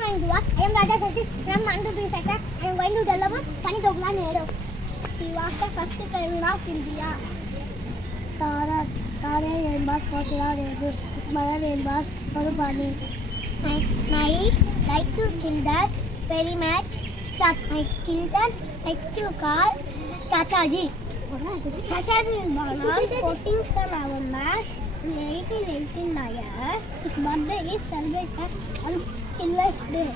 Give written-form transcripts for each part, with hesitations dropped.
I am Raja Sachi from Mandupur sector. I am going to tell about Pani Dogla Nehru. He was the first president of India. Sara name was Motilal Nehru. His mother name was Sarubani. I like to children very much. My children like to call Chachaji. Chachaji is born on 14th November 1889. His birthday is celebrated on Children's Day.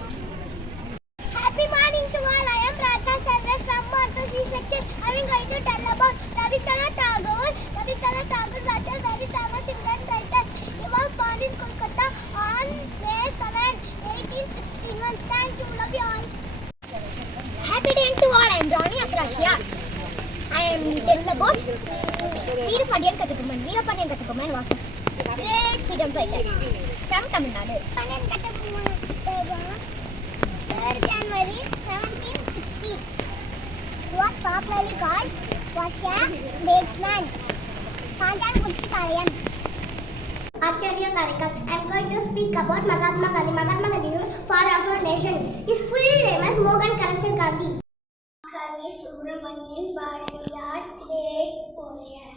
Happy morning to all. I am Raja Sarve from Mandupur section. I am going to tell about Rabindranath Tagore. Rabindranath Tagore was a very famous Indian writer. He was born in Kolkata on May 7, 1861. Thank you, love you all. Happy day to all. I am Ronnie of Russia. I am telling about Veerapandiyan Kathukomman. Veerapandiyan Kathukomman was a great freedom fighter from Tamil Nadu. Veerapandiyan Kathukomman 3rd January 1760. He was popularly called a statesman. Panjan Kuchikarayan. Acharya Tarikat. I am going to speak about Mahatma Gandhi. Mahatma Gandhi for our nation. His full name is Mohan Karamchand Gandhi. Gandhi Subramanian Bharatiyar Great Warrior.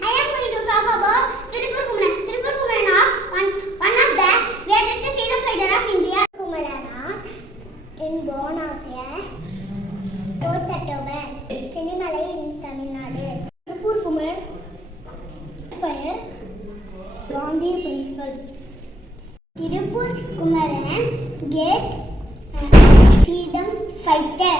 I am going to talk about Tirupur Kumaran. Tirupur Kumaran is one of the greatest freedom fighter of India. Kumaran in born of 4th October, Chennai in Tamil Nadu. Tirupur Kumaran inspired Gandhi principle. Tirupur Kumaran great freedom fighter.